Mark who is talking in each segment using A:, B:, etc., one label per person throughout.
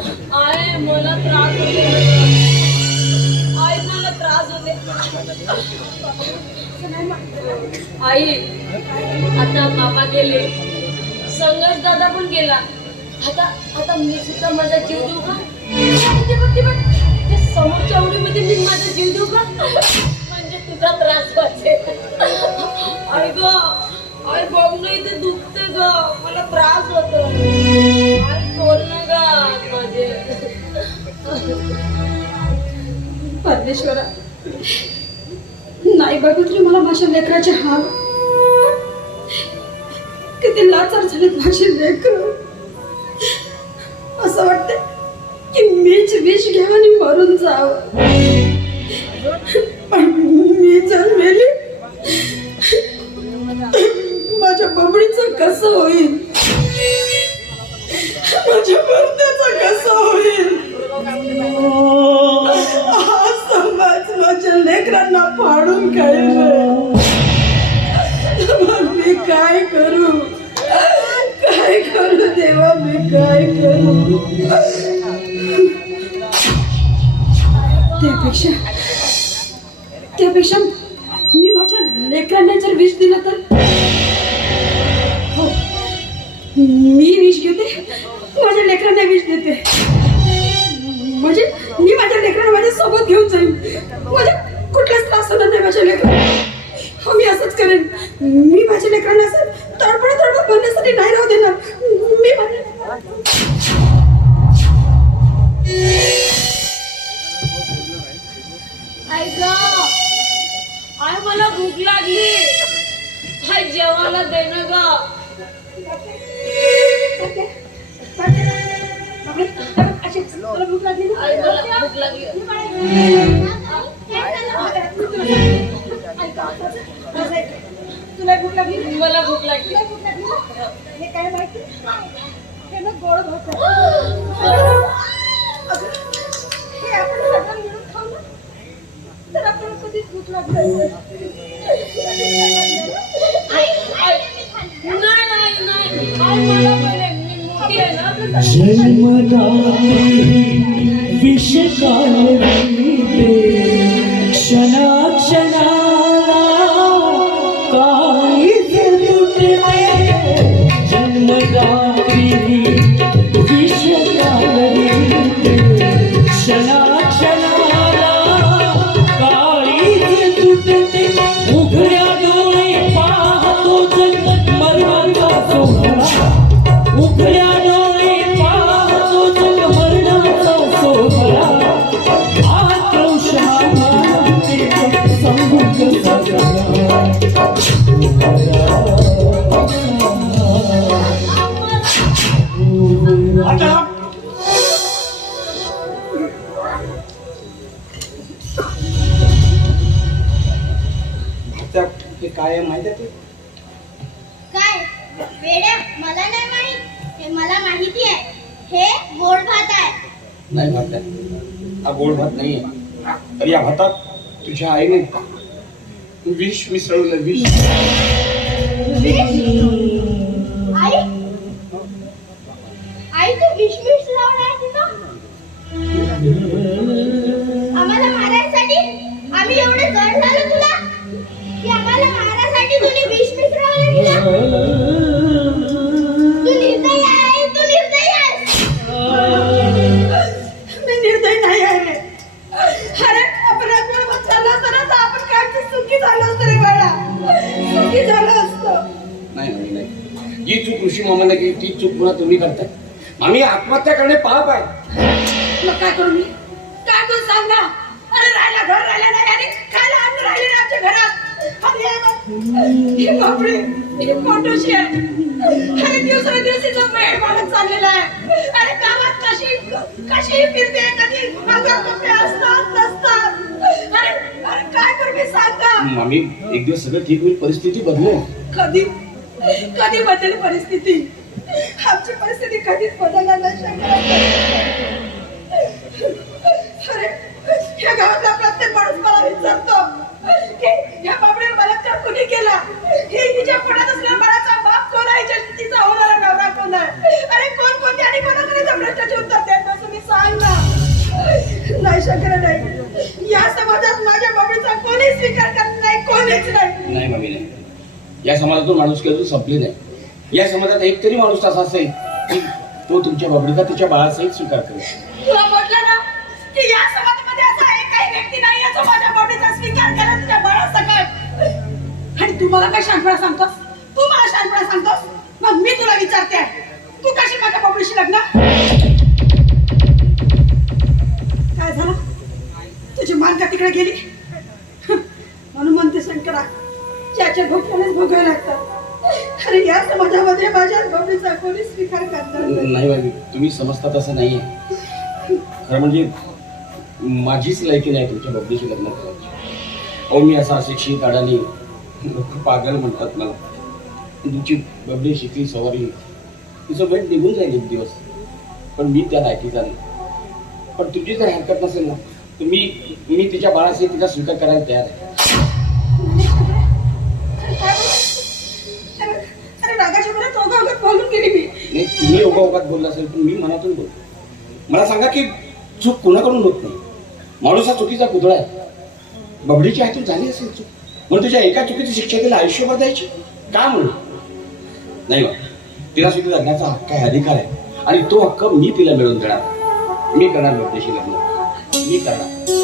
A: I मला त्रास होते आई मला त्रास होते आई आता बाबा गेले. संघर्ष दादा पण गेला. आता आता मी सुद्धा माझा जीव देऊ का? ते बघ, ते बघ. ते समोरच्या उडीमध्ये मी माझा जीव देऊ का? म्हणजे तुझा त्रास वाचेल आई ग आई बघ नाही ते दुखते ग. मला त्रास होतो
B: परमेश्वरा. नाही बघितली मला माझ्या लेकराचे हाल किती लाचार झालेत माझे लेकर. असं वाटतं की मीच विष घेऊन आणि मरून जावं. देवा मी काय करू? त्यापेक्षा त्यापेक्षा मी माझ्या लेकरांना जर विष दिलं तर? हो. मी विष घेते माझ्या लेकरांना विष देते. म्हणजे मी माझ्या लेकरांना माझ्या सोबत घेऊन जाईन. म्हणजे कुठलाच त्रास होणार नाही माझ्या लेकरांना. हो मी असंच करेन. मी माझ्या लेकरांना असं तडपड तडपड बनण्यासाठी नाही राहू देणार मी माझ्या
A: आई ग आई मला भूक लागली आई जेवायला दे ना ग
B: तुला भूक लागली ना?
A: आई मला भूक लागली
B: भूक लागली?
A: मला भूक लागली
B: तुला भूक लागली ना? हे काय माहिती हे ना गोड भात आहे. अगं, हे आपण सगळं मिळून खाऊ ना तर आपण कधीच भूक लागणार नाही.
A: आई
C: Thank you. काय आहे माहिती आहे ते?
D: काय? वेड्या मला नाही माहीत. हे मला माहिती आहे. हे गोड भात आहे.
C: नाही भात आहे. हा गोड भात नाही आहे. तर या भातात तुझ्या आईने विष मिसळलं विष
B: काय सुखी झालो असतं रे बाळा. सुखी झालं असतं.
C: नाही नाही नाही. जी चूक ऋषी मामाने केली ती चूक पुन्हा तुम्ही करताय. आम्ही आत्महत्या करणे पाप आहे.
B: मग काय करू मी? काय करू सांग ना. अरे राहिला घर राहिला नाही खायला अन्न राहिले नाही आमच्या घरात. हे- बापरे ही पोटोशी आहे. अरे दिवसेंदिवस हिचा वाढत चाललेला आहे. अरे गावात कशी कशी फिरते कधी पगार कपडे असतात नसतात अरे अरे काय करू मी सांग? ना
C: आम्ही एक दिवस सगळं ठीक होईल परिस्थिती बदलू.
B: कधी? कधी बदलेल परिस्थिती? आमची परिस्थिती कधीच बदलणार नाही शंकरा. अरे या गावातला प्रत्येक माणूस मला विचारतो की या बाबड्याला बलात्कार
C: या समाजातून माणूस अजून संपली नाही. या समाजात एक तरी माणूस असा असेल की तो तुमच्या बाबडीचा तिच्या बाळासहित स्वीकार करेल.
B: तुला म्हटलं ना की या समाजामध्ये असा एकही व्यक्ती नाही जो माझ्या बाबडीचा स्वीकार करेल तुझ्या बाळासकट आणि तू मला काय शांतपणा सांगतोस? तू मला शांतपणा सांगतोस? मग मी तुला विचारते तू कशी माझ्या बाबडीशी लग्न? काय झालं? तुझी मान का तिकडे गेली म्हणून म्हणते शंकरा त्याच्या भोगल्यानेच भोगावे लागतात. अरे या समाजामध्ये माझ्या बाबडीचा कोणी स्वीकार करणार नाही.
C: बाबी तुम्ही समजता तसं नाहीये. खरं म्हणजे माझीच लायकी नाही तुमच्या बाबडीशी लग्न करायची. अहो मी असा अशिक्षित अडाणी लोक पागल म्हणतात मला. तुमची बबडी शिकली सवारी. तिचं वेळ निघून जाईल एक दिवस. पण मी त्या लायकीचा नाही. पण तुझी जर हरकत नसेल ना तर मी मी तिच्या बाळाशी तिचा स्वीकार करायला तयार आहे.
B: रागाच्या मला बोलून गेली मी.
C: नाही तुम्ही ओघाओघात बोलला असेल पण मी मनातून बोलतो. मला सांगा की चूक कोणाकडून होत नाही? माणूस हा चुकीचा पुतळा आहे. बबडीची हातून झाली असेल चूक. म्हणून तुझ्या एका चुकीची शिक्षा तिला आयुष्यभर द्यायची? का म्हणून? नाही बा तिला सुद्धा लग्नाचा हक्क आहे अधिकार आहे. आणि तो हक्क मी तिला मिळवून देणार. मी करणार बबडीशी लग्न. मी करणार.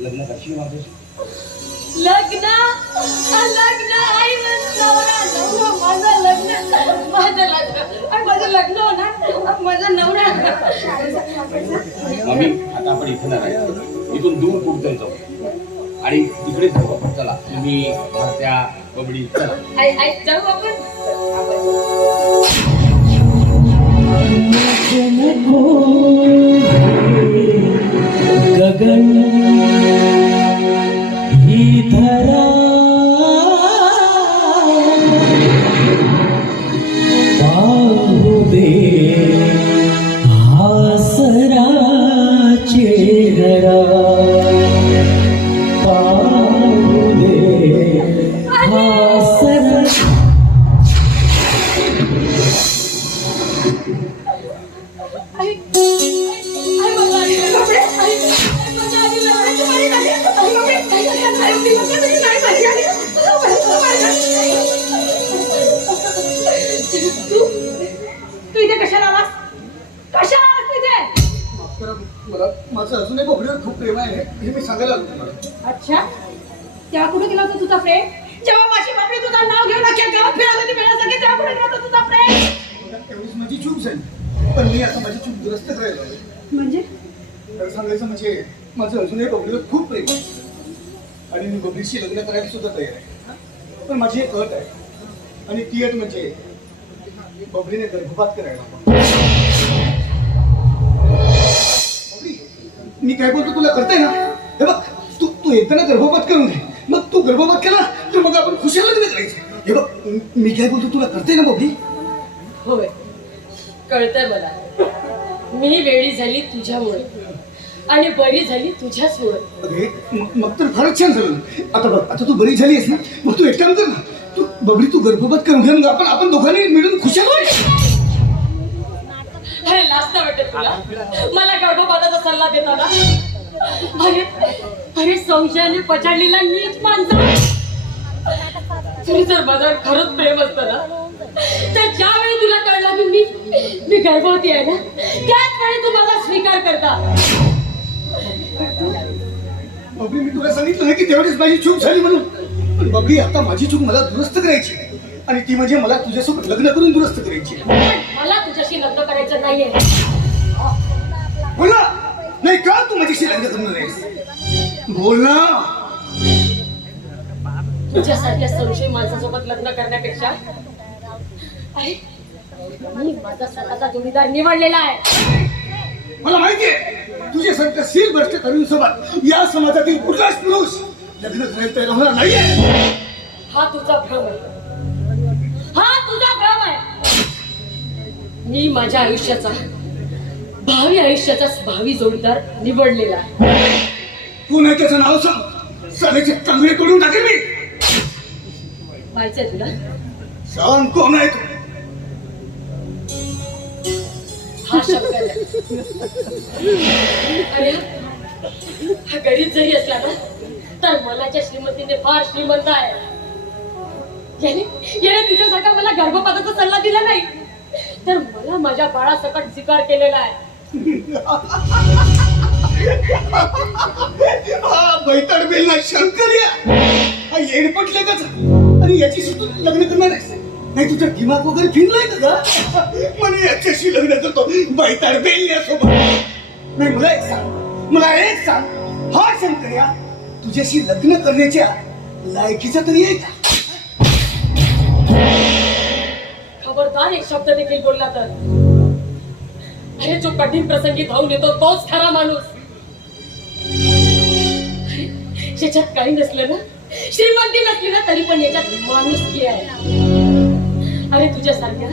C: लग्न करशील माझ्याशी
A: लग्न? लग्न. आई माझं नवरा नवरा माझं लग्न. माझं लग्न. माझं लग्न होणार. माझा नवरा.
C: मम्मी आता आपण इथे नाही इथून दूर कुठतरी जाऊ. आणि तिकडेच जाऊ आपण. चला तुम्ही त्या बबडी चला.
A: जाऊ आपण.
E: गगन
A: आई
F: करायला आलोय.
B: म्हणजे?
F: सांगायचं म्हणजे माझं अजूनही बबडीवर खूप प्रेम आहे. आणि मी बबडीशी लग्न करायला सुद्धा तयार आहे. पण माझी एक अट आहे. आणि ती अट म्हणजे बबडीने गर्भपात करायला मी काय बोलतो तुला करताय ना? हे बघ तू तू येताना गर्भपात करून घे. मग तू गर्भपात केला तर मग आपण खुशाल लग्न करायचं. हे बघ मी- काय बोलतो तुला करताय ना बबडी
A: होय. कळतंय मला. मी वेळी झाली तुझ्यामुळे. आणि बरी झाली तुझ्याचमुळे.
F: अरे मग मग तर फारच छान झालं. आता बघ आता तू बरी झाली आहेस ना? मग तू एक काम कर ना. तू बबडी तू गर्भपात करून घे मग. आपण आपण दोघांनी मिळून खुशाल होऊ.
A: अरे लास्ट वाटत तुला? मला गर्भपाताचा सल्ला देताना अरे अरे संशयाने पछाडलेला नीच माणसा. तुझी जर माझ्यावर खरंच प्रेम असतं ना? तर ज्यावेळी तुला कळलं की मी मी गर्भवती आहे ना त्याच वेळी तू माझा स्वीकार करता.
F: बबडी मी तुला सांगितलं ना की तेवढीच माझी चूक झाली म्हणून. पण बबडी आता माझी चूक मला दुरुस्त करायची आहे. आणि ती म्हणजे मला तुझ्यासोबत लग्न करून दुरुस्त करायची आहे.
A: पण मला तुझ्याशी लग्न करायचं नाहीये.
F: बोल ना नाही का तू माझ्याशी लग्न करणार आहेस बोल ना
A: तुझ्यासारख्या संशय माणसासोबत लग्न करण्यापेक्षा अरे मी माझा स्वतःचा जोडीदार निवडलेला आहे.
F: मला माहितीये सारख्या सील भ्रष्ट तरुण सोबत या समाजातील कुठलाच पुरुष लग्न करायला तयार होणार नाहीये.
A: हा तुझा भ्रम आहे. हा तुझा भ्रम आहे. मी माझ्या आयुष्याचा भावी आयुष्याचा भावी जोडीदार निवडलेला आहे.
F: तू नाही त्याचं नाव सांग. साल्याचे चांगले करून टाकेल मी.
A: पाहायचंय तुला?
F: सांग कोण आहे तू?
A: हा- गरीब जरी असला ना तर मलाच्या श्रीमतीने फार श्रीमंत आहे. याने याने तुझ्यासारखा मला गर्भपाताचा सल्ला दिला नाही. तर मला माझ्या बाळासकट स्वीकार केलेला आहे.
F: हा बैताड बेलना शंकर या. हा येड पटले आणि याची सुद्धा लग्न करणार आहे नाही तुझा दिमाग वगैरे फिरलाय का ग? म्हणे याच्याशी लग्न करतो. बैताड बेलण्यासोबत नाही मला एक सांग. मला एक सांग. हा शंकर या तुझ्याशी लग्न करण्याच्या लायकीचा तरी आहे का?
A: खबरदार एक शब्द देखील बोलला तर. अरे जो कठीण प्रसंगी धावून येतो तोच खरा माणूस. याच्यात काही नसलं ना? श्रीमंती नसली ना तरी पण याच्यात माणुसकी आहे. अरे तुझ्यासारख्या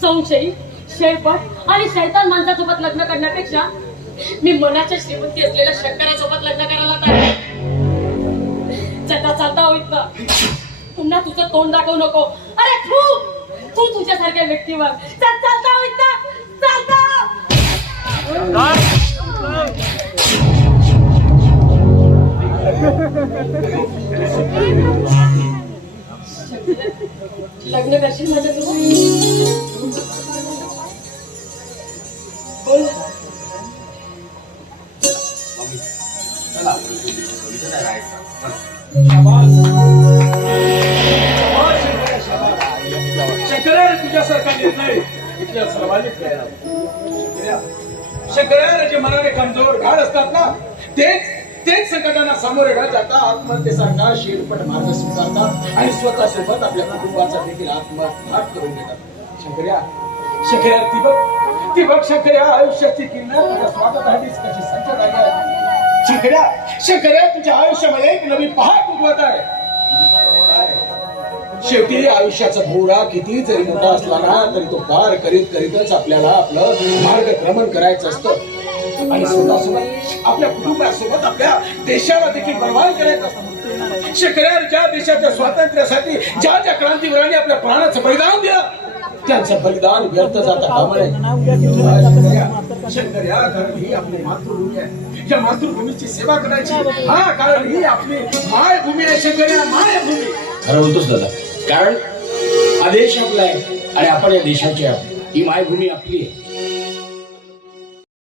A: संशयी शेळपट आणि शैतान माणसासोबत लग्न करण्यापेक्षा मी मनाच्या श्रीमंती असलेल्या शंकरासोबत लग्न करायला तयार चटा चालता होईत पुन्हा तुझं तोंड दाखवू नको. अरे तू तू तुझ्यासारख्या व्यक्तीवर. चल चालता होईत चालता. लग्न करशील माझ्यासोबत बोल. ना.
G: तुझ्यासारखा निर्णय इथल्या घ्यायला मनाने कमजोर घाड असतात ना तेच तेच संकटांना सामोरे न जाता आत्महत्येसारखा शेरपट मार्ग स्वीकारतात आणि स्वतः सोबत आपल्या कुटुंबाचा देखील आत्मघात करून घेतात. शंकर्या शंकर्या ती बघ ती बघ शंकर्या आयुष्याची किल्लत तुझ्या स्वागतासाठीच कशी सज्ज झाली आहे? शंकर्या शंकर्या तुझ्या आयुष्यामध्ये एक नवी पहाट उगवत आहे. शेवटी आयुष्याचा भोवरा किती जरी मोठा असला ना तरी तो पार करीत करीतच आपल्याला आपलं मार्गक्रमण करायचं असतं. आणि स्वतःसोबत आपल्या कुटुंबासोबत आपल्या देशाला देखील बरबाद करायचं असतं. शेकड्या ज्या देशाच्या स्वातंत्र्यासाठी ज्या ज्या क्रांतीवीरांनी आपल्या प्राणाचं बलिदान दिलं त्यांचं बलिदान व्यर्थ जाता. कामा नये कारण ही आपली मातृभूमी आहे. या मातृभूमीची सेवा करायची हा कारण ही आपली मायभूमी आहे शेतकऱ्या मायभूमी.
C: खरं बोलतोस दादा. कारण हा देश आपला आहे आणि आपण या देशाचे आहोत. ही मायभूमी आपली आहे.